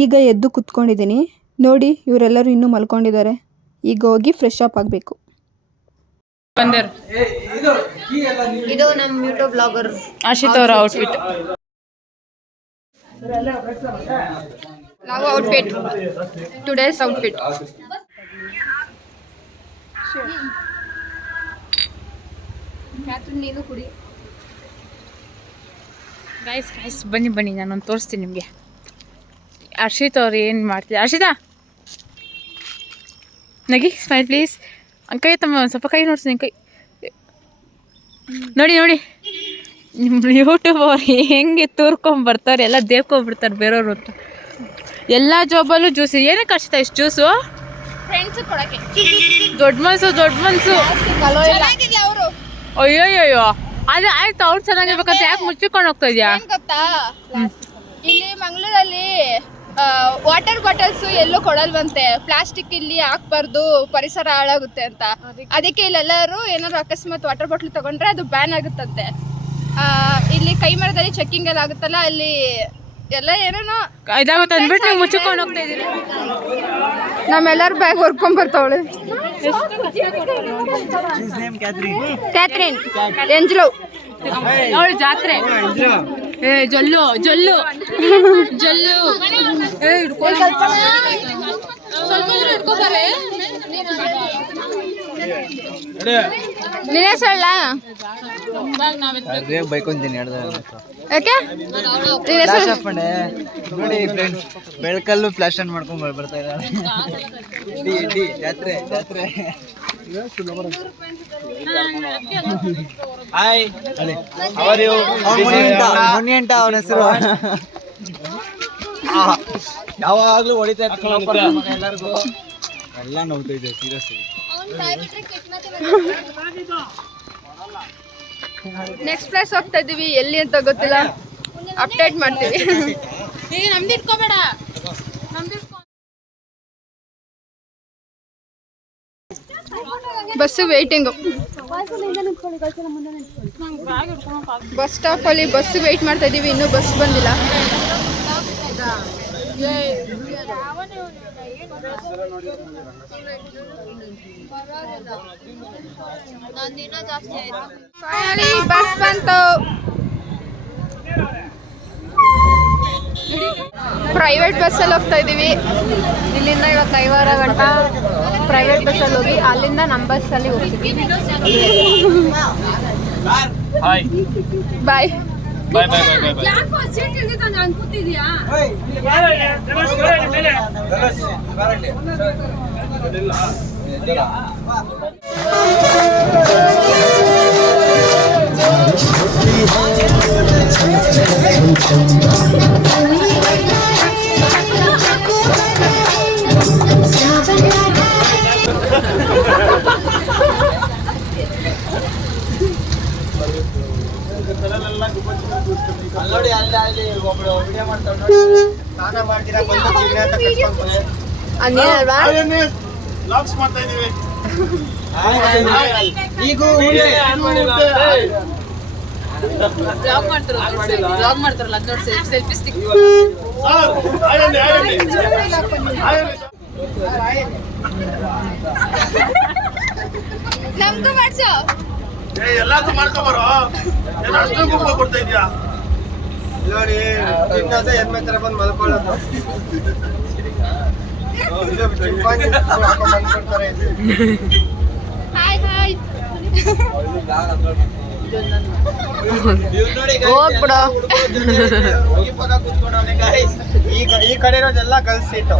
ಈಗ ಎದ್ದು ಕುತ್ಕೊಂಡಿದ್ದೀನಿ. ನೋಡಿ ಇವರೆಲ್ಲರೂ ಇನ್ನೂ ಮಲ್ಕೊಂಡಿದ್ದಾರೆ. ಈಗ ಹೋಗಿ ಫ್ರೆಶ್ ಅಪ್ ಆಗಬೇಕು. ಇದು ನಮ್ಮ ಯೂಟ್ಯೂಬ್ ಬ್ಲಾಗರ್ ಆಶಿತ್ ಅವರ ಔಟ್ಫಿಟ್. ನಾವು ಔಟ್ಫಿಟ್ ಟುಡೇಸ್ ಔಟ್ಫಿಟ್. ನೀನು ಕುಡಿ. ಗೈಸ್ ಬನ್ನಿ ನಾನೊಂದು ತೋರಿಸ್ತೀನಿ ನಿಮಗೆ. ಹರ್ಷಿತ್ ಅವ್ರು ಏನು ಮಾಡ್ತಿದ್ದಾರೆ? ಹರ್ಷಿತಾ ನಗಿ, ಸ್ಮೈಲ್ ಪ್ಲೀಸ್. ಕೈ ತಮ್ಮ ಸ್ವಲ್ಪ ಕೈ ನೋಡ್ತೀನಿ. ಕೈ ನೋಡಿ ನಿಮ್ಮ ಯೂಟ್ಯೂಬ್ ಅವ್ರು ಹೆಂಗೆ ತೋರ್ಕೊಂಬರ್ತಾರೆ, ಎಲ್ಲ ದೇವ್ಕೊಂಡ್ಬಿಡ್ತಾರೆ ಬೇರೆಯವ್ರು ಅಂತ. ಎಲ್ಲ ಜಾಬಲ್ಲೂ ಜ್ಯೂಸ್. ಏನಕ್ಕೆ ಹರ್ಷಿತಾ ಇಷ್ಟು ಜ್ಯೂಸು? ಫ್ರೆಂಡ್ಸ್ ಕೊಡಕ್ಕೆ. ದೊಡ್ಡ ಮನ್ಸು ಅವರು ಅಯ್ಯೋ ಅದೇ ಆಯ್ತು. ಅವ್ರು ಚೆನ್ನಾಗಿರ್ಬೇಕಂತ ಯಾಕೆ ಮುಚ್ಚಿಕೊಂಡು ಹೋಗ್ತಾ ಇದೆಯಾ? ಗೊತ್ತಾ, ಇಲ್ಲಿ ಮಂಗಳೂರಲ್ಲಿ ವಾಟರ್ ಬಾಟಲ್ಸ್ ಎಲ್ಲೂ ಕೊಡಲ್ವಂತೆ. ಪ್ಲಾಸ್ಟಿಕ್ ಇಲ್ಲಿ ಹಾಕ್ಬಾರ್ದು, ಪರಿಸರ ಹಾಳಾಗುತ್ತೆ ಅಂತ. ಅದಕ್ಕೆ ಇಲ್ಲೆಲ್ಲರೂ ಏನಾದ್ರು ಅಕಸ್ಮಾತ್ ವಾಟರ್ ಬಾಟಲ್ ತಗೊಂಡ್ರೆ ಅದು ಬ್ಯಾನ್ ಆಗುತ್ತಂತೆ. ಇಲ್ಲಿ ಕೈ ಮರದಲ್ಲಿ ಚೆಕ್ಕಿಂಗ್ ಎಲ್ಲ ಆಗುತ್ತಲ್ಲ, ಅಲ್ಲಿ ಎಲ್ಲ ಏನೇನೋ ಇದಾಗುತ್ತೆ ಅಂದ್ಬಿಟ್ಟು ನೀವು ಮುಚ್ಚಿಕೊಂಡು ಹೋಗ್ತಾ ಇದ್ದೀರಿ. ನಮ್ಮೆಲ್ಲರ ಬ್ಯಾಗ್ ಹೊರ್ಕೊಂಡ್ ಬರ್ತಾವಳೆ. ಕ್ಯಾಥ್ರಿನ್ ಎಂಜ್ಲೋ ಅವಳು ಜಾತ್ರೆ. ಜಲ್ಲು ನೀನೇ ಸಳ್ಳ ಬೈಕೊಂತೀನಿ ಯಾಕೆ ನೋಡಿ ಫ್ರೆಂಡ್ಸ್, ಬೆಳಕಲ್ಲೂ ಫ್ಲಾಶ್ ಆನ್ ಮಾಡ್ಕೊಂಡ್ ಬರ್ತಾ ಇದ್ದಾರೆ. ಜಾತ್ರೆ ಹಾಯ್ ಮುನಿ ಅಂತ ಅವನ ಹೆಸರು. ಯಾವಾಗ್ಲೂ ಹೊಡಿತಾ ಇರ್ತಾರೆ ಎಲ್ಲರಿಗೂ. ಎಲ್ಲ ನೋಡ್ತಾ ಇದೆ ಸೀರಿಯಸ್. ನೆಕ್ಸ್ಟ್ ಪ್ಲೇಸ್ ಹೋಗ್ತಾ ಇದೀವಿ. ಎಲ್ಲಿ ಅಂತ ಗೊತ್ತಿಲ್ಲ, ಅಪ್ಡೇಟ್ ಮಾಡ್ತೀವಿ. ನಮ್ದು ಇಟ್ಕೋಬೇಡ. Bus waiting. ಬಸ್ ಸ್ಟಾಪ್ ಅಲ್ಲಿ ಬಸ್ ವೇಟ್ ಮಾಡ್ತಾ ಇದೀವಿ. ಇನ್ನೂ ಬಸ್ ಬಂದಿಲ್ಲ. ಫೈನಲಿ ಬಸ್ ಬಂತು. ಪ್ರೈವೇಟ್ ಬಸ್ಸಲ್ಲಿ ಹೋಗ್ತಾ ಇದೀವಿ. ಇಲ್ಲಿಂದ ಇವತ್ತು 5 ಗಂಟೆ ಪ್ರೈವೇಟ್ ಬಸ್ಸಲ್ಲಿ ಹೋಗಿ ಅಲ್ಲಿಂದ ನಮ್ಮ ಬಸ್ಸಲ್ಲಿ ಹೋಗ್ತೀವಿ. ಬಾಯ್. ನೋಡಿ ಅಲ್ಲಿ ಒಬ್ಳು ವಿಡಿಯೋ ಮಾಡ್ತಾಳೆ ನೋಡಿ. ಸ್ನಾನ ಮಾಡ್ತೀರಾ ಬಂದು ಜಿಗ್ನೆ ಅಂತ ಕಟ್ಸ್ಕೊಂಡ್ರೆ ಲಾಕ್ಸ್ ಮಾಡ್ತಾ ಇದೀವಿ. ಈಗ ಬ್ಲಾಗ್ ಮಾಡ್ತಾರಲ್ಲ ಅದು ನೋಡಿ ಸೆಲ್ಫಿ ಸ್ಟಿಕ್. ನಮ್ಗೂ ಮಾಡ್ಸೋ. ಎಲ್ಲಾದ್ರೂ ಮಾಡ್ಕೊಬಾರೋ. ಅಷ್ಟು ಗುಂಪ ಕೊಡ್ತಾ ಇದೀಯಾ ನೋಡಿ. ಇನ್ನೊಂದು ಎಮ್ಮೆ ತರ ಬಂದು ಮಲ್ಕೊಳ್ಳೋದು. ಈ ಕಡೆ ಇರೋದೆಲ್ಲ ಗರ್ಲ್ಸ್ ಸೀಟು.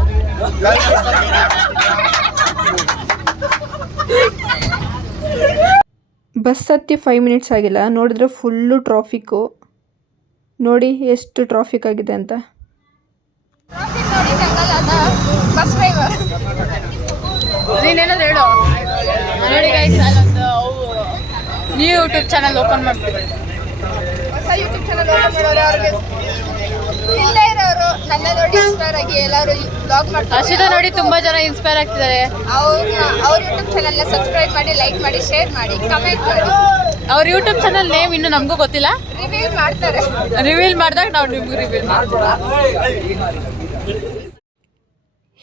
ಬಸ್ ಹತ್ತಿ 5 ಮಿನಿಟ್ಸ್ ಆಗಿಲ್ಲ. ನೋಡಿದ್ರೆ ಫುಲ್ಲು ಟ್ರಾಫಿಕ್ಕು. ನೋಡಿ ಎಷ್ಟು ಟ್ರಾಫಿಕ್ ಆಗಿದೆ ಅಂತ. ಬಸ್ ಡ್ರೈವರ್ ನೀನೇನಾದ್ರು ಹೇಳು. ನೋಡಿ ಗೈಸ್, ಅಲ್ಲೊಂದು ನ್ಯೂ ಯೂಟ್ಯೂಬ್ ಚಾನಲ್ ಓಪನ್ ಮಾಡ್ತೀವಿ. ಹೊಸ ಯೂಟ್ಯೂಬ್ ಚಾನಲ್ ಓಪನ್ ಮಾಡೋರು ಅವ್ರಿಗೆ ಇಲ್ಲೇ ಇರೋರು ನನ್ನ ನೋಡಿ ಇನ್ಸ್ಪೈರ್ ಆಗಿ ಎಲ್ಲರೂ ಬ್ಲಾಗ್ ಮಾಡ್ತಾರೆ. ಹರ್ಷಿತಾ ನೋಡಿ ತುಂಬಾ ಜನ ಇನ್ಸ್ಪೈರ್ ಆಗ್ತಿದ್ದಾರೆ. ಅವ್ರ ಯೂಟ್ಯೂಬ್ ಚಾನಲ್ನ ಸಬ್ಸ್ಕ್ರೈಬ್ ಮಾಡಿ, ಲೈಕ್ ಮಾಡಿ, ಶೇರ್ ಮಾಡಿ, ಕಮೆಂಟ್ ಮಾಡಿ. ಅವ್ರ ಯೂಟ್ಯೂಬ್ ಚಾನಲ್ ನೇಮ್ ಇನ್ನೂ ನಮಗೂ ಗೊತ್ತಿಲ್ಲ. ರಿವೀಲ್ ಮಾಡ್ತಾರೆ. ರಿವೀಲ್ ಮಾಡಿದಾಗ ನಾವು ನಿಮ್ಗೆ ರಿವೀಲ್ ಮಾಡ್ತೀವಿ.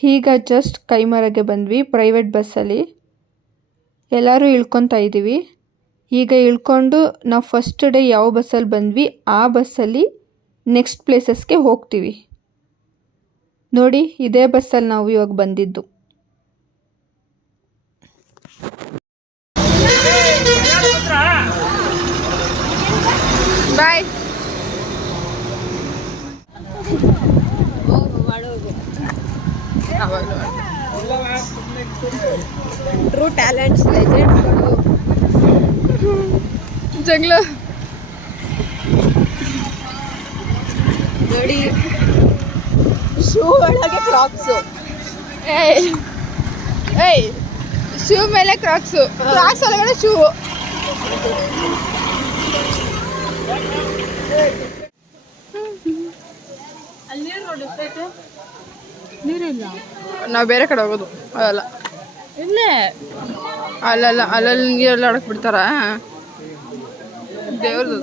ಈಗ ಜಸ್ಟ್ ಕೈಮರಗೆ ಬಂದ್ವಿ ಪ್ರೈವೇಟ್ ಬಸ್ಸಲ್ಲಿ. ಎಲ್ಲರೂ ಇಳ್ಕೊತಾ ಇದ್ದೀವಿ. ಈಗ ಇಳ್ಕೊಂಡು ನಾವು ಫಸ್ಟ್ ಡೇ ಯಾವ ಬಸ್ಸಲ್ಲಿ ಬಂದ್ವಿ ಆ ಬಸ್ಸಲ್ಲಿ ನೆಕ್ಸ್ಟ್ ಪ್ಲೇಸಸ್ಗೆ ಹೋಗ್ತೀವಿ. ನೋಡಿ ಇದೇ ಬಸ್ಸಲ್ಲಿ ನಾವು ಇವಾಗ ಬಂದಿದ್ದು. ಬಾಯ್. ಟ್ರೂ ಟ್ಯಾಲೆಂಟ್ಸ್ ಲೆಜೆಂಡ್ಸ್ಗಳು ಜಂಗ್ಲು ನೋಡಿ. ಶೂ ಒಳಗೆ ಕ್ರಾಕ್ಸು. ಏಯ್ ಶೂ ಮೇಲೆ ಕ್ರಾಕ್ಸು, ಕ್ರಾಕ್ಸ್ ಒಳಗಡೆ ಶೂ. ನೀರಿಲ್ಲ, ನಾವು ಬೇರೆ ಕಡೆ ಹೋಗೋದು. ಅಲ್ಲ ಇಲ್ಲೇ ಅಲ್ಲಲ್ಲಿ ನೀರೆಲ್ಲ ಆಡಕ್ ಬಿಡ್ತಾರ ದೇವ್ರದ್ದು.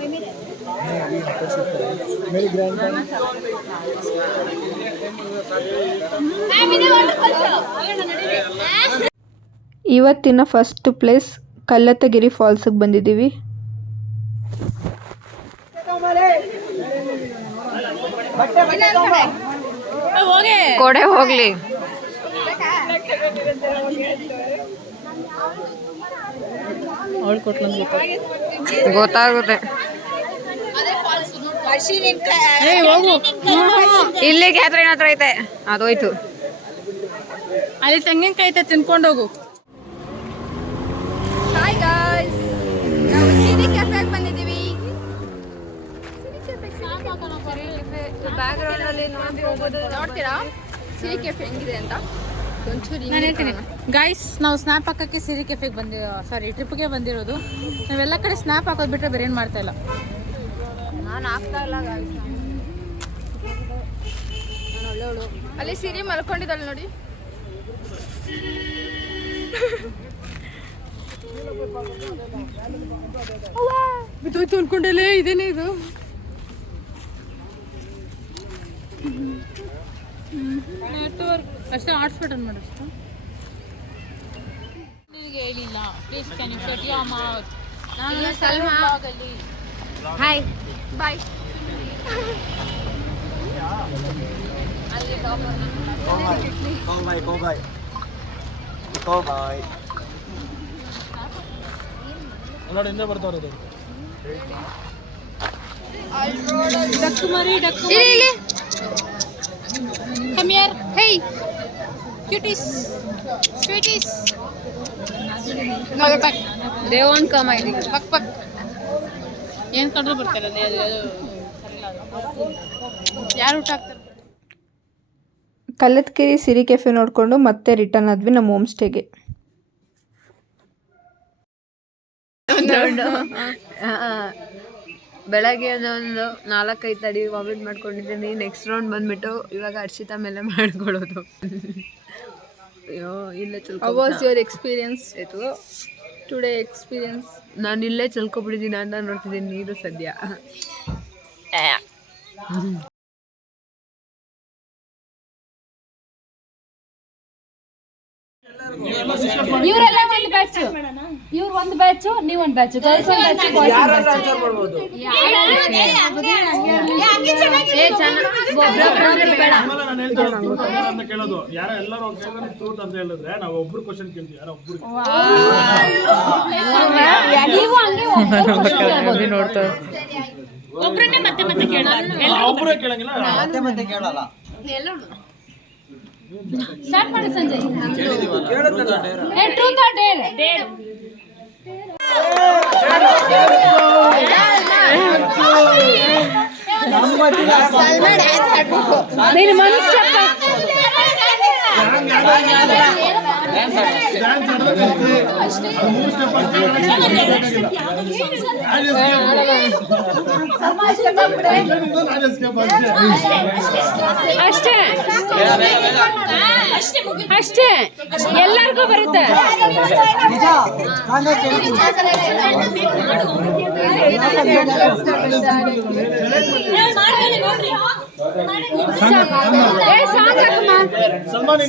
ಇವತ್ತಿನ ಫಸ್ಟ್ ಪ್ಲೇಸ್ ಕಲ್ಲತ್ತಗಿರಿ ಫಾಲ್ಸಿಗೆ ಬಂದಿದ್ದೀವಿ. ಕೊಡೆ ಹೋಗ್ಲಿ. ಅವಳು ಕೊಟ್ಲ ಗೊತ್ತಾಗುತ್ತೆ. ಹೋಗು, ಇಲ್ಲಿ ಕ್ಯಾತ್ರಿನ್ ಹತ್ರ ಐತೆ, ಅದೋಯ್ತು. ಅಲ್ಲಿ ತೆಂಗಿನಕಾಯಿ ಐತೆ, ತಿನ್ಕೊಂಡು ಹೋಗು. ಹಾಯ್ ಗಾಯ್ಸ್, ನಾವು ಸಿರಿ ಕೆಫೆಗೆ ಬಂದಿದ್ದೀವಿ. ಬ್ಯಾಕ್ ಗ್ರೌಂಡ್ ಅಲ್ಲಿ ನೋಡ್ತೀರಾ ಸಿರಿ ಕೆಫೆ ಹೆಂಗಿದೆ ಅಂತ ಒಂಚೂರು ನಾನು ಹೇಳ್ತೀನಿ ಗೈಸ್, ನಾವು ಸ್ನ್ಯಾಪ್ ಹಾಕೋಕ್ಕೆ ಸಿರಿ ಕೆಫೆಗೆ ಬಂದಿರೋ ಟ್ರಿಪ್ಗೆ ಬಂದಿರೋದು. ನಾವೆಲ್ಲ ಕಡೆ ಸ್ನ್ಯಾಪ್ ಹಾಕೋದು ಬಿಟ್ಟರೆ ಬೇರೆ ಏನು ಮಾಡ್ತಾ ಇಲ್ಲ. ನಾನು ಆಗ್ತಾ ಇಲ್ಲ ಗಾಯ್ಸ್. ನಾನು ಒಳ್ಳೆವಳು. ಅಲ್ಲಿ ಸಿರಿ ಮಲ್ಕೊಂಡಿದ್ದಾಳೆ ನೋಡಿ. ಬಿದ್ದೋಯ್ತು ಅನ್ಕೊಂಡಲ್ಲೇ, ಇದೇನೇ ಇದು. ನೆಟ್ವರ್ಕ್ ಅಷ್ಟೇ, ಹಾಟ್ಸ್ಪಾಟ್ ಮಾಡಿ ಅಷ್ಟು. ನಿಮಗೆ ಹೇಳಿಲ್ಲ, please can you shut your mouth. ನಾನು ಸಲ್ಮಾ ಆಗಲಿ. Hi bye. ನೋಡಿ ಹಿಂದೆ ಬರ್ತಾವ್ರೆ. ಡಕ್ಕು ಮರಿ, ಡಕ್ಕು ಇಲ್ಲಿ come here. Hey cuties, sweeties. They want come I think. ಪಕ್ ಪಕ್ ಏನು ಕಂಡ್ರು ಬರ್ತಾರಲ್ಲ, ಅದು ಸರಿಯಿಲ್ಲ. ಯಾರು ಊಟ ಹಾಕ್ತಾರೆ? ಕಲ್ಲತ್ತಗಿರಿ ಸಿರಿ ಕೆಫೆ ನೋಡಿಕೊಂಡು ಮತ್ತೆ ರಿಟರ್ನ್ ಆದ್ವಿ ನಮ್ಮ ಹೋಮ್ ಸ್ಟೇಗೆ. ಬೆಳಗ್ಗೆ ಒಂದು 4-5 ತಡಿ ವಾಮಿಟ್ ಮಾಡ್ಕೊಂಡಿದ್ದೀನಿ. ನೆಕ್ಸ್ಟ್ ರೌಂಡ್ ಬಂದ್ಬಿಟ್ಟು ಇವಾಗ ಹರ್ಷಿತಾ ಮೇಲೆ ಮಾಡ್ಕೊಳ್ಳೋದು. ಅಯ್ಯೋ ಇಲ್ಲೇ How was your experience? Today experience? ನಾನು ಇಲ್ಲೇ ಚಲ್ಕೊಬಿಟ್ಟಿದ್ದೀನಿ ಅಂತ ನೋಡ್ತಿದ್ದೀನಿ ನೀರು ಸದ್ಯ. ಇವರೆಲ್ಲ ಒಂದು ಬ್ಯಾಚ್, ಇವ್ರು ಒಂದು ಬ್ಯಾಚು, ನೀವು ಒಂದು ಬ್ಯಾಚು. ಗರ್ಲ್ಸ್ ಒಂದು ಬ್ಯಾಚು, ಬಾಯ್ಸ್ ಒಂದು ಬ್ಯಾಚು. ಕೇಳೋದು ಯಾರೋ ಎಲ್ಲರೂ ಟ್ರೂತ್ ಅಂತ ಹೇಳಿದ್ರೆ ನಾವು ಒಬ್ರು ಕ್ವಶನ್ ಕೇಳ್ತೀವಿ, ಯಾರೋ ಒಬ್ರು. ನೀವು ಹಂಗೆ ಒಬ್ರನ್ನೇ ಮತ್ತೆ ಮತ್ತೆ ಕೇಳೋದು. ಒಬ್ರು ಕೇಳಂಗಿಲ್ಲ, ಮತ್ತೆ ಕೇಳಲ್ಲ. ಸ್ಟಾರ್ಟ್ ಮಾಡಿ ಸಂಜಯ್. Truth or dare? ನೀನು ಮನುಷ್ಯ ಅಷ್ಟೇ ಅಷ್ಟೇ, ಎಲ್ಲರಿಗೂ ಬರುತ್ತೆ. ಸಾಂಗ್ ಸಲ್ಮಾನ್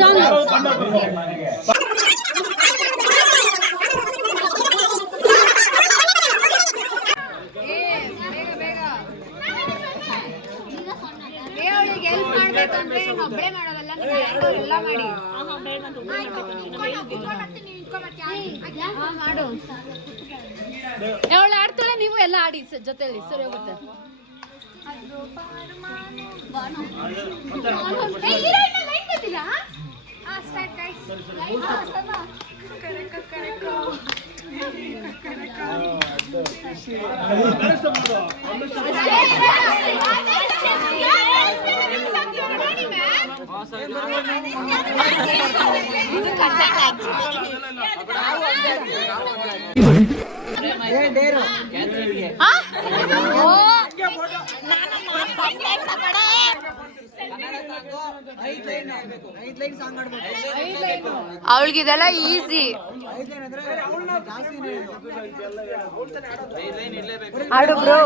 ಹೆಲ್ಪ್ ಮಾಡ್ಬೇಕಂದ್ರೆ ಒಬ್ಬಳೇ ಮಾಡೋದಲ್ಲ, ಎಲ್ಲ ಮಾಡಿ ಮಾಡು. ಅವಳು ಆಡ್ತಾಳೆ, ನೀವು ಎಲ್ಲ ಆಡಿ ಜೊತೆಲಿ, ಸರಿ ಹೋಗುತ್ತೆ. ಅವಳಿಗಿದೆಲ್ಲ ಈಸಿ. ಆಡು ಬ್ರೋ.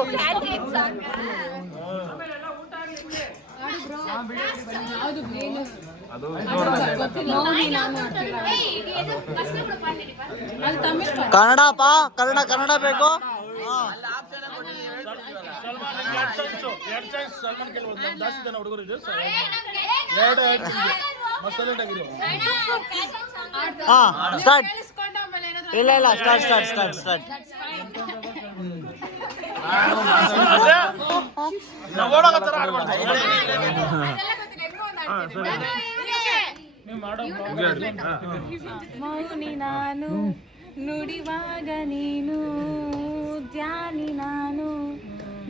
ಕನ್ನಡಪ್ಪ, ಕನ್ನಡ ಬೇಕು. ಜಾಸ್ತಿ ಜನ ಹುಡುಗರು ಇದೆ. ಸ್ಟಾರ್ಟ್. ಇಲ್ಲ ಸ್ಟಾರ್ಟ್. ಮೌನಿ ನಾನು ನುಡಿವಾಗ ನೀನು ಧ್ಯಾನಿ ನಾನು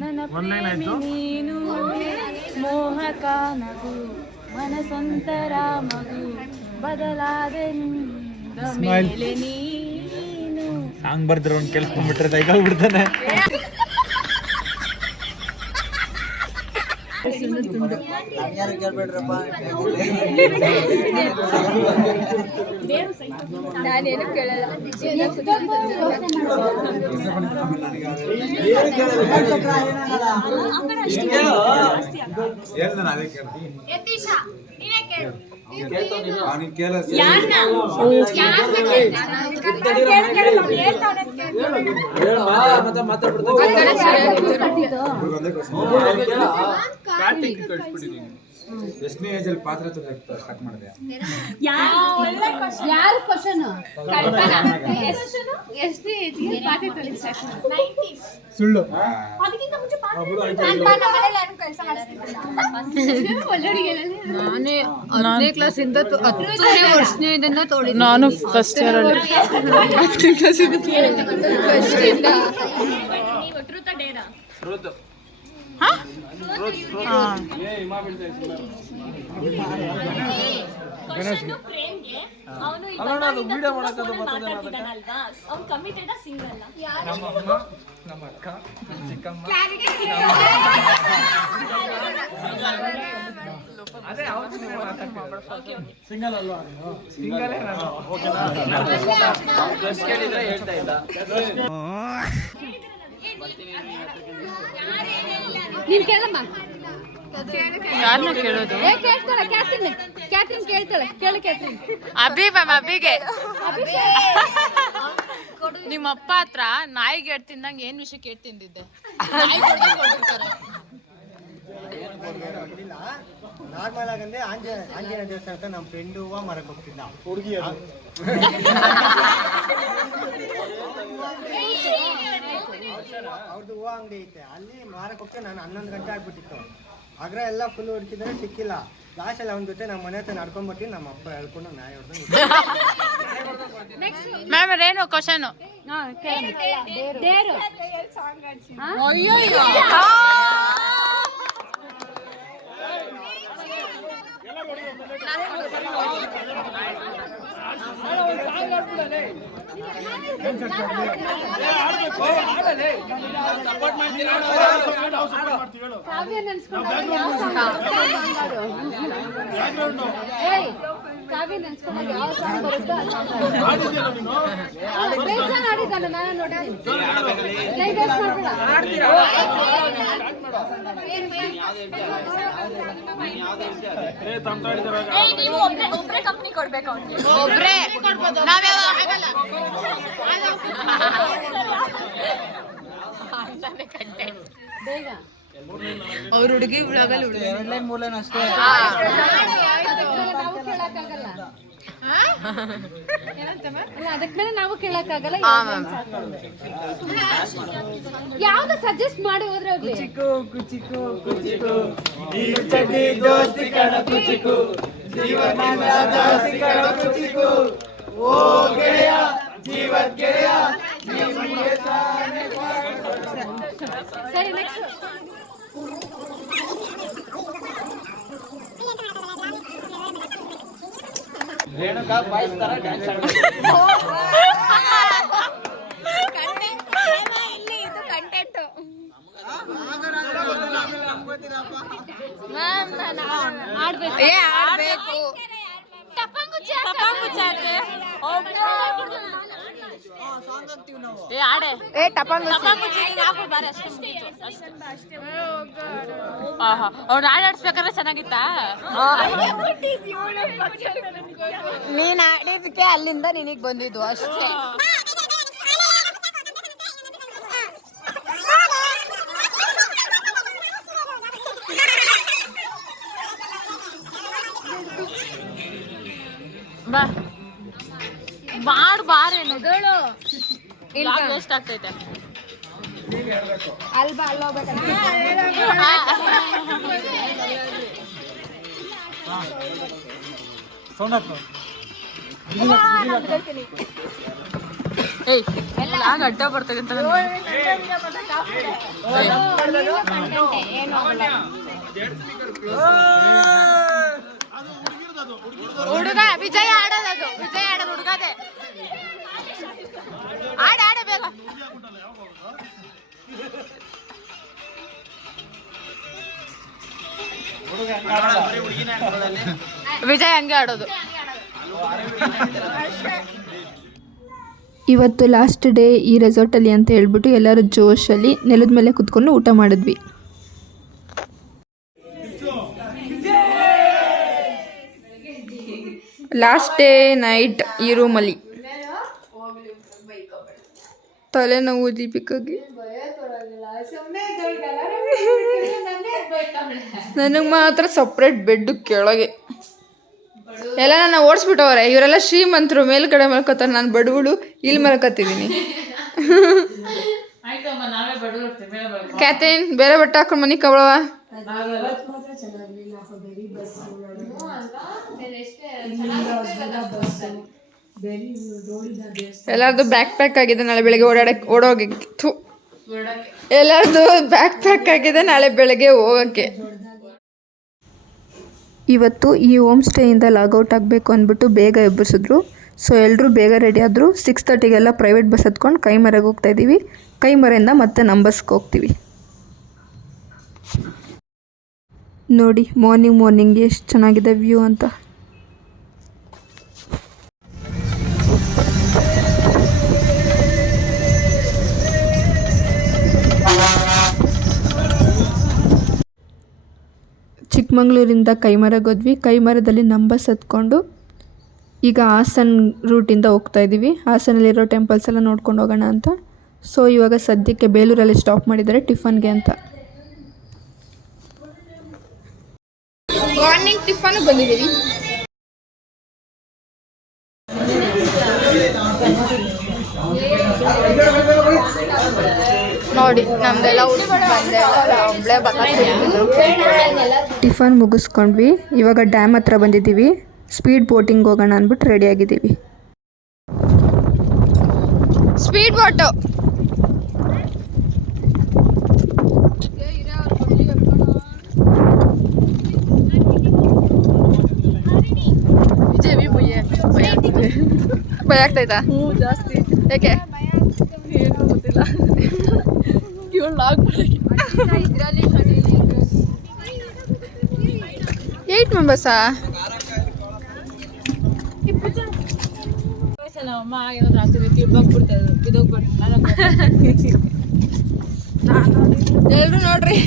ನನ್ನ ಪ್ರೇಮಿ ನೀನು ಮೋಹಕ ನಗು ಮನಸೊಂತರ ಮಗು ಬದಲಾದ ಮೇಲೆ ನೀನು. ಸಾಂಗ್ ಬರ್ದ್ರೆ ಒಂದು ಕೆಲ್ಸ್ಕೊಂಡ್ಬಿಟ್ರೆ ತೈಗಾಗ್ಬಿಡ್ತಾನೆ. ಯಾರು ಕೇಳ್ಬೇಡ್ರಪ್ಪ. ನಾನೇನು ಕೇಳಲ್ಲ. ಎಷ್ಟನೇ ಏಜ್ ಅಲ್ಲಿ ಪಾತ್ರ ಸ್ಟಾರ್ಟ್ ಮಾಡಿದೆ? ಯಾರು ಕ್ವಶನ್? ಎಷ್ಟನೇ ಏಜ್ಗೆ ಪಾತ್ರೆ ತೊಳಿಯೋದು ಸ್ಟಾರ್ಟ್ ಮಾಡಿದೆ? ಸುಳ್ಳು. ನಾನೇ 10ನೇ ಕ್ಲಾಸಿಂದ 10ನೇ ವರ್ಷದಿಂದ ತೊಳಿ. ನಾನು ಫಸ್ಟ್ ಇಯರ್ ಅಲ್ಲಿ 10ನೇ ಕ್ಲಾಸಿಂದ ಸಿಂಗಲ್ ಅಲ್ವಾ? ಸಿಂಗಲ್ ಹೇಳ್ತಾ ಇದ್ದ. ನೀನ್ ಕೇಳಮ್ಮ. ಯಾರನ್ನ ಕೇಳೋದು? ಕೇಳ್ತಾಳೆ ಕ್ಯಾಟ್ರಿನ್ ಕೇಳ್ತಾಳೆ. ಕೇಳು ಕ್ಯಾಟ್ರಿನ್. ಅಭಿ ಮ್ಯಾಮ್, ಅಭಿಗೆ ನಿಮ್ಮ ಅಪ್ಪ ಹತ್ರ ನಾಯಿಗೆ ಎಡ್ ತಿಂದಂಗೆ ಏನ್ ವಿಷಯ ಕೇಟ್ ತಿಂದಿದ್ದೆ? ನಾರ್ಮಲ್ ಆಗಂದ್ರೆ ಆಂಜನೇಯ ದೇವಸ್ಥಾನಕ್ಕೆ ನಮ್ಮ ಫ್ರೆಂಡ್ ಹೂವ ಮರಕ್ಕೆ ಹೋಗ್ತಿದ್ದ. ಹುಡುಗಿಯರು ಅವ್ರದ್ದು ಹೂವ ಅಂಗಡಿ ಐತೆ, ಅಲ್ಲಿ ಮಾರಕ್ಕೆ ಹೋಗ್ತೇನೆ. ನಾನು 11 ಗಂಟೆ ಆಗ್ಬಿಟ್ಟಿತ್ತು. ಆಗ್ರ ಎಲ್ಲ ಫುಲ್ ಹುಡುಕಿದ್ರೆ ಸಿಕ್ಕಿಲ್ಲ. ಲಾಸ್ಟಲ್ಲಿ ಅವನ ಜೊತೆ ನಮ್ಮ ಮನೆ ಹತ್ರ ನಡ್ಕೊಂಡ್ಬಿಟ್ಟು ನಮ್ಮ ಅಪ್ಪ ಹೇಳ್ಕೊಂಡು ನಾಯಿ ಹೊಡೆದು. ಮ್ಯಾಮ್ ಏನು ಕ್ವಶನ್? ಕಾವ್ಯ ನೆನ್ಸ್ಕೊಂಡು ಒಬ್ರೇ ನಾವ್ಯಾವ ಅವ್ರ ಹುಡುಗಿ ಬ್ಲಾಗಲ್ಲಿ ಅದಕ್ಕೆ ನಾವು ಕೇಳಕ್ಕಾಗಲ್ಲ. ಯಾವ್ದು ಸಜೆಸ್ಟ್ ಮಾಡಿ ಹೋದ್ರೆ ಹೋಗ್ಲಿ. ಸರಿ ನೆಕ್ಸ್ಟ್ ರೇಣುಕಾ ಬಾಯ್ಸ್ ತರ ಡ್ಯಾನ್ಸ್ ಆಡ್ಬೇಕು. ಏ ಟಪಾಂಗುಚ್ಚಿ. ಅವ್ರು ಆಡಿಸ್ಬೇಕಾದ್ರೆ ಚೆನ್ನಾಗಿತ್ತಾ? ನೀನ್ ಆಡಿದಕ್ಕೆ ಅಲ್ಲಿಂದ ನಿನಗ್ ಬಂದಿದ್ದು ಅಷ್ಟೇ. ಬಾ ಬಾರೇನು ವೇಸ್ಟ್ ಆಗ್ತೈತೆ. ಅಲ್ವಾ ಏಯ್ ಅಡ್ಡ ಬರ್ತದೆ ಅಂತ ಹುಡುಗ ವಿಜಯ ಆಡೋದು ಹುಡುಗದೆ. ಆಡ ಬೇಗ. ವಿಜಯ್ ಹಂಗೆ ಆಡೋದು. ಇವತ್ತು ಲಾಸ್ಟ್ ಡೇ ಈ ರೆಸಾರ್ಟಲ್ಲಿ ಅಂತ ಹೇಳ್ಬಿಟ್ಟು ಎಲ್ಲರೂ ಜೋಶಲ್ಲಿ ನೆಲದ ಮೇಲೆ ಕುತ್ಕೊಂಡು ಊಟ ಮಾಡಿದ್ವಿ. ಲಾಸ್ಟ್ ಡೇ ನೈಟ್ ಈ ರೂಮಲ್ಲಿ ತಲೆನೋವು ದೀಪಿಕಾಗೆ. ನನಗೆ ಮಾತ್ರ ಸಪ್ರೇಟ್ ಬೆಡ್ಡು ಕೆಳಗೆ. ಎಲ್ಲ ನನ್ನ ಓಡಿಸ್ಬಿಟ್ಟವ್ರೆ. ಇವರೆಲ್ಲ ಶ್ರೀಮಂತರು ಮೇಲ್ಗಡೆ ಮಲ್ಕೋತಾರೆ, ನಾನು ಬಡವಳು ಇಲ್ಲಿ ಮಲ್ಕೋತಿದ್ದೀನಿ. ಕ್ಯಾಥರಿನ್ ಬೇರೆ ಬಟ್ಟೆ ಹಾಕೊಂಡು ಮನೆ ಕವಳವ. ಎಲ್ಲರದು ಬ್ಯಾಕ್ ಪ್ಯಾಕ್ ಆಗಿದೆ, ನಾಳೆ ಬೆಳಗ್ಗೆ ಓಡೋಗಿತ್ತು. ಎಲ್ಲರದು ಬ್ಯಾಕ್ ಪ್ಯಾಕ್ ಆಗಿದೆ, ನಾಳೆ ಬೆಳಗ್ಗೆ ಹೋಗೋಕ್ಕೆ. ಇವತ್ತು ಈ ಹೋಮ್ ಸ್ಟೇಯಿಂದ ಲಾಗೌಟ್ ಆಗಬೇಕು ಅಂದ್ಬಿಟ್ಟು ಬೇಗ ಎಬ್ಬಿಸಿದ್ರು. ಸೊ ಎಲ್ಲರೂ ಬೇಗ ರೆಡಿ ಆದರು. 6:30ಗೆಲ್ಲ ಪ್ರೈವೇಟ್ ಬಸ್ ಹತ್ಕೊಂಡು ಕೈಮರೆಗೆ ಹೋಗ್ತಾಯಿದ್ದೀವಿ. ಕೈಮರೆಯಿಂದ ಮತ್ತೆ ನಮ್ಮ ಬಸ್ಗೆ ಹೋಗ್ತೀವಿ. ನೋಡಿ ಮಾರ್ನಿಂಗ್ ಎಷ್ಟು ಚೆನ್ನಾಗಿದೆ ವ್ಯೂ ಅಂತ. ಚಿಕ್ಕಮಂಗ್ಳೂರಿಂದ ಕೈಮರಗೆ ಹೋದ್ವಿ. ಕೈಮರದಲ್ಲಿ ನಮ್ಮ ಬಸ್ ಹತ್ಕೊಂಡು ಈಗ ಹಾಸನ್ ರೂಟಿಂದ ಹೋಗ್ತಾಯಿದ್ದೀವಿ. ಹಾಸನಲ್ಲಿರೋ ಟೆಂಪಲ್ಸ್ ಎಲ್ಲ ನೋಡ್ಕೊಂಡು ಹೋಗೋಣ ಅಂತ. ಸೊ ಇವಾಗ ಸದ್ಯಕ್ಕೆ ಬೇಲೂರಲ್ಲಿ ಸ್ಟಾಪ್ ಮಾಡಿದ್ದಾರೆ ಟಿಫನ್ಗೆ ಅಂತ. ಮಾರ್ನಿಂಗ್ ಟಿಫನ್ ಬಂದಿದ್ದೀವಿ. ನೋಡಿ ನಮ್ದೆಲ್ಲ ಒಬ್ಳೆ ಟಿಫನ್ ಮುಗಿಸ್ಕೊಂಡ್ವಿ. ಇವಾಗ ಡ್ಯಾಮ್ ಹತ್ರ ಬಂದಿದ್ದೀವಿ. ಸ್ಪೀಡ್ ಬೋಟಿಂಗ್ ಹೋಗೋಣ ಅಂದ್ಬಿಟ್ಟು ರೆಡಿಯಾಗಿದ್ದೀವಿ. ಸ್ಪೀಡ್ ಬೋಟು ಭಯ ಆಗ್ತೈತಾ? ಜಾಸ್ತಿ ಯಾಕೆ? ಏನು ಗೊತ್ತಿಲ್ಲ. 8 ಮೆಂಬರ್ಸಾ? ಅಮ್ಮ ಏನಾದ್ರು ಆಗ್ತದೆ ಬಿದ್ದೋಗ್ಬಿಡ್ತದೆ ಎಲ್ರು ನೋಡ್ರಿ.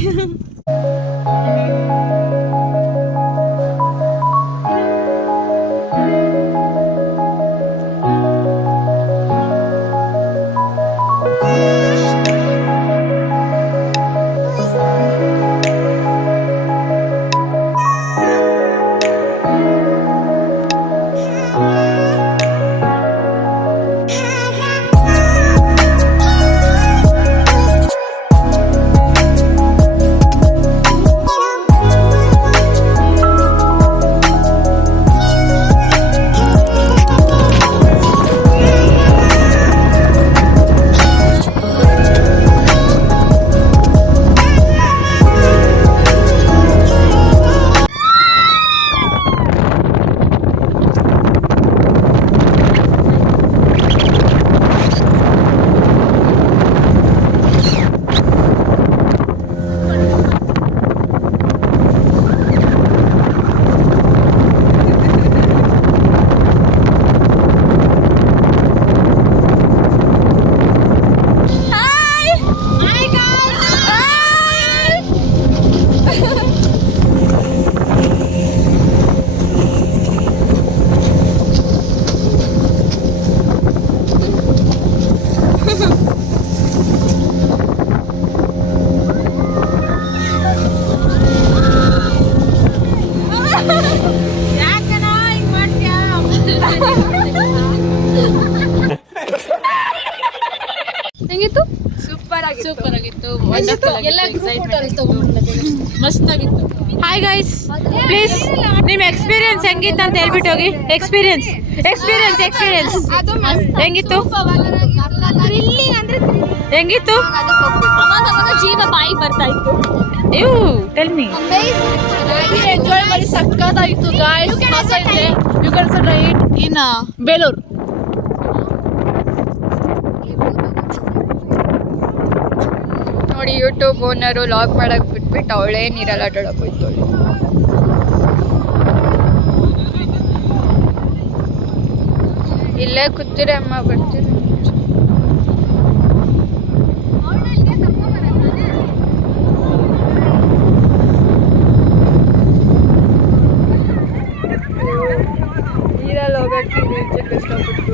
ಹೆಂಗಿತ್ತು? ಸೂಪರ್ ಆಗಿತ್ತು ಮಸ್ತ್ ಆಗಿತ್ತು. ಹಾಯ್ ಗೈಸ್, ಪ್ಲೀಸ್ ನಿಮ್ಮ ಎಕ್ಸ್ಪೀರಿಯನ್ಸ್ ಹೆಂಗಿತ್ತು ಅಂತ ಹೇಳ್ಬಿಟ್ಟು ಹೋಗಿ. ಎಕ್ಸ್ಪೀರಿಯನ್ಸ್ ಹೆಂಗಿತ್ತು? ಹೆಂಗಿತ್ತು? ಜೀವ ಬಾಯಿ ಬರ್ತಾ ಇತ್ತು. Tell me. ಎಂಜಾಯ್ ಮಾಡಿ ಸಕ್ಕತ್ತಾಗಿತ್ತು guys. You can try it in Belur. ನೋಡಿ ಯೂಟ್ಯೂಬ್ ಓನರು ಲಾಗ್ ಮಾಡಕ್ ಬಿಟ್ಬಿಟ್ಟು ಅವಳೇ ನೀರಲ್ಲಿ ಆಟಾಡಕ್ ಹೋಯ್ತು. ಇಲ್ಲೇ ಕೂತಿರೆ ಅಮ್ಮ ಬರ್ತೀನಿ. ನೀರಲ್ಲಿ ಹೋಗಕ್ಕೆ ಕಷ್ಟಪಟ್ಟು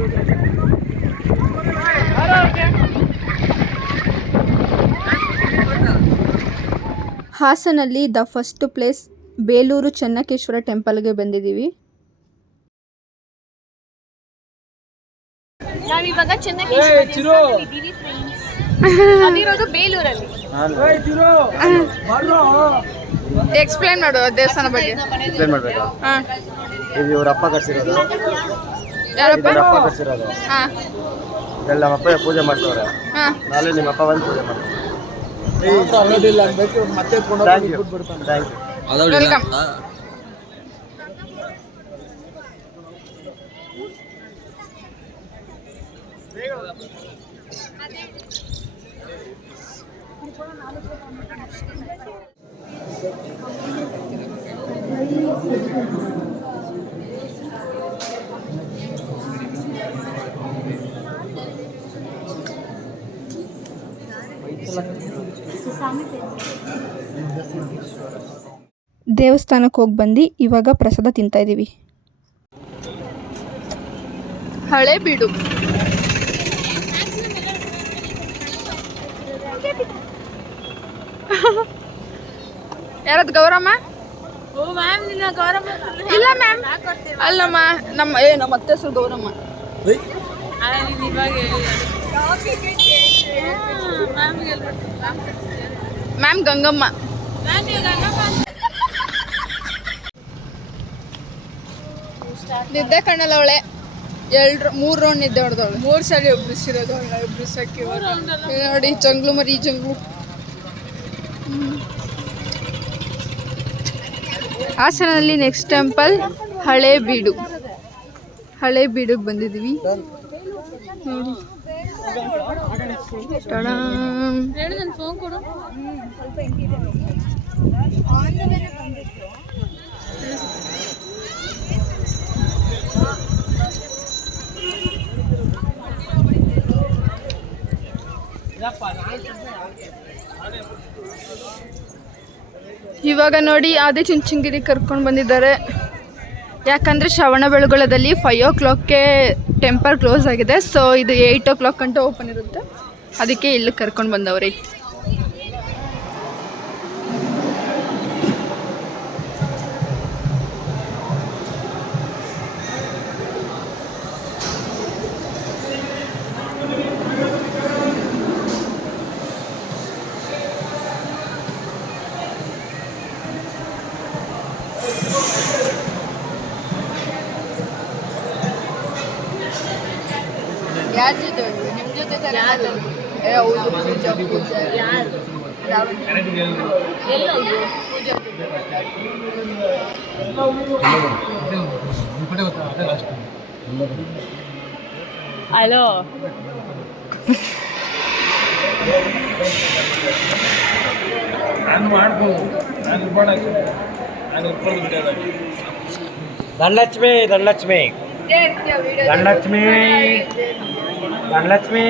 ಹಾಸನಲ್ಲಿ the first place Belur Chennakeshava ಟೆಂಪಲ್ಗೆ ಬಂದಿದ್ದೀವಿ. ನಾವಿವಾಗ ಅದಿರೋದು ಬೇಲೂರಲ್ಲಿ. ಎಕ್ಸ್ಪ್ಲೈನ್ ಮಾಡು ದೇವಸ್ಥಾನ ಬಗ್ಗೆ. ಎಕ್ಸ್ಪ್ಲೇನ್ ಮಾಡ್ಬೇಕಾ? ಇದು ಇವ್ರ ಅಪ್ಪ ಕರ್ಸಿರೋದು. ಯಾರಪ್ಪ? ಅಪ್ಪ ಕರ್ಸಿರೋದು. ಇದೆಲ್ಲ ನಮ್ಮ ಅಪ್ಪ ಪೂಜೆ ಮಾಡ್ತವ್ರೆ. ನಾಳೆ ನಿಮ್ಮ ಅಪ್ಪ ಬಂದು ಪೂಜೆ ಮಾಡ್ತಾರೆ. ವೆಲ್ಕಮ್. ದೇವಸ್ಥಾನಕ್ಕೆ ಹೋಗಿ ಬಂದು ಇವಾಗ ಪ್ರಸಾದ ತಿಂತಾ ಇದ್ದೀವಿ. ಹಳೇಬೀಡು. ಯಾರದು ಗೌರಮ್ಮ? ಇಲ್ಲ ಮ್ಯಾಮ್, ಅಲ್ಲಮ್ಮ ನಮ್ಮ ಅತ್ತೆ ಹೆಸರು ಗೌರಮ್ಮ. ಮ್ಯಾಮ್ ಗಂಗಮ್ಮ. ನಿದ್ದೆ ಕಣ್ಣಲ್ಲ ಅವಳೆ. 3 ರೌಂಡ್ ನಿದ್ದೆ ಹೊಡೆದವಳು. 3 ಸಲ ಎಬ್ಬಿಸಿರೋದು ಅವಳ. ಎಬ್ಬಿಸಕ್ಕೆ ನೋಡಿ ಜಂಗ್ಲು ಮರಿ ಜಂಗ್ಲು. ಹಾಸನಲ್ಲಿ ನೆಕ್ಸ್ಟ್ ಟೆಂಪಲ್ ಹಳೇಬೀಡು. ಹಳೇಬೀಡಿಗೆ ಬಂದಿದ್ದೀವಿ ನೋಡಿ. ಇವಾಗ ನೋಡಿ ಆದಿ ಚುಂಚನಗಿರಿ ಕರ್ಕೊಂಡು ಬಂದಿದ್ದಾರೆ. ಯಾಕಂದರೆ ಶ್ರವಣ ಬೆಳಗೊಳದಲ್ಲಿ 5 o'clockಗೆ ಟೆಂಪಲ್ ಕ್ಲೋಸ್ ಆಗಿದೆ. ಸೊ ಇದು 8 o'clock ಗಂಟೆ ಓಪನ್ ಇರುತ್ತೆ. ಅದಕ್ಕೆ ಇಲ್ಲಿ ಕರ್ಕೊಂಡು ಬಂದವ್ರಿ. ಯಾರ ಜೊತೆ ನಿಮ್ಮ ಜೊತೆ ಹೌದು ಪೂಜಾ ಯಾರು ಹಲೋ ಧನಲಕ್ಷ್ಮಿ ಧನಲಕ್ಷ್ಮಿ ಧನಲಕ್ಷ್ಮಿ ಧನಲಕ್ಷ್ಮಿ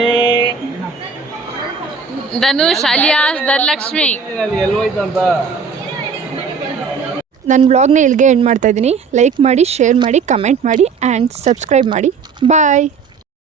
ಧನುಷ್ ಅಲಿಯಾಸ್ ಧನಲಕ್ಷ್ಮಿ. ನನ್ನ ವ್ಲಾಗ್ನ ಇಲ್ಲಿಗೆ ಎಂಡ್ ಮಾಡ್ತಾಯಿದ್ದೀನಿ. ಲೈಕ್ ಮಾಡಿ, ಶೇರ್ ಮಾಡಿ, ಕಮೆಂಟ್ ಮಾಡಿ ಆ್ಯಂಡ್ ಸಬ್ಸ್ಕ್ರೈಬ್ ಮಾಡಿ. ಬಾಯ್.